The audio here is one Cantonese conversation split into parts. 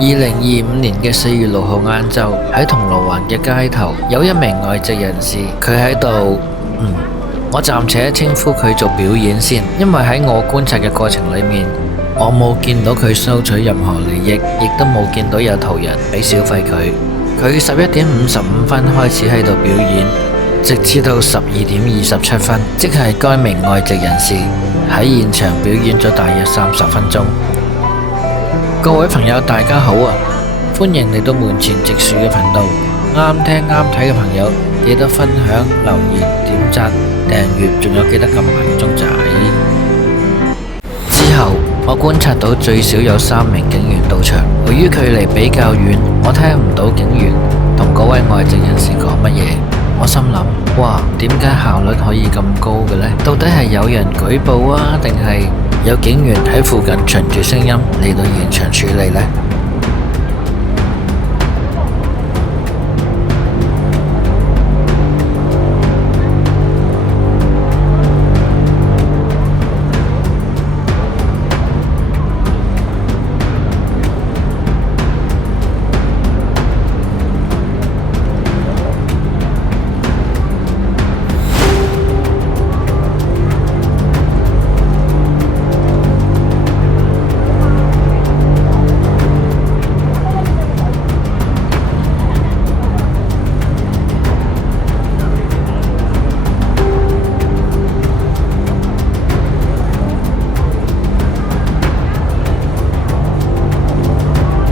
2025年嘅4月6號晏晝，喺銅鑼灣嘅街頭，有一名外籍人士，佢喺度，我暫且稱呼佢做表演先，因為喺我觀察嘅過程裏面，我冇見到佢收取任何利益，亦都冇見到有途人俾小費佢。佢11:55開始喺度表演，直至到12:27，即係該名外籍人士喺現場表演咗大約30分鐘。各位朋友大家好啊，歡迎嚟到門前直樹嘅頻道。啱聽啱睇嘅朋友記得分享、留言、點讚、訂閱，仲有記得撳埋個鐘仔。之後我觀察到最少有3名警員到場，由於距離比較遠，我聽唔到警員同嗰位外籍人士講乜嘢。我心諗，哇，點解效率可以咁高嘅呢？到底係有人舉報啊，定係有警員喺附近循住聲音嚟到現場處理呢？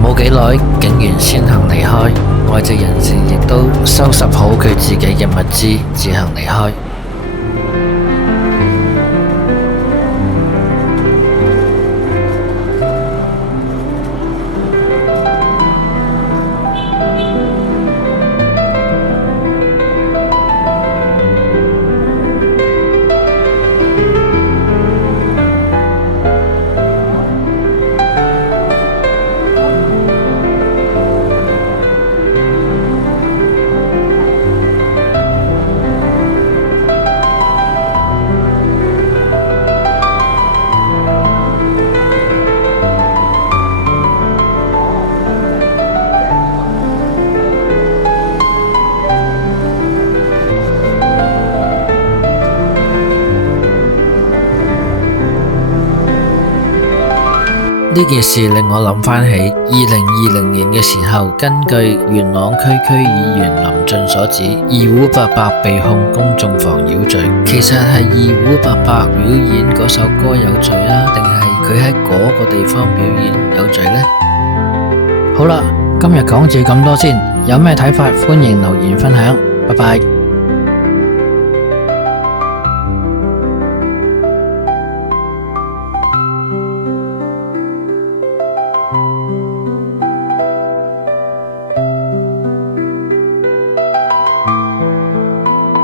冇幾耐，警員先行離開，外籍人士亦都收拾好佢自己嘅物資，自行離開。呢件事令我諗返起2020年嘅時候，根據元朗區區議員林俊所指，二胡伯伯被控公眾妨擾罪。其實係二胡伯伯表演嗰首歌有罪啊，定係佢喺嗰個地方表演有罪呢？好啦，今日講住咁多先，有咩睇法歡迎留言分享，拜拜。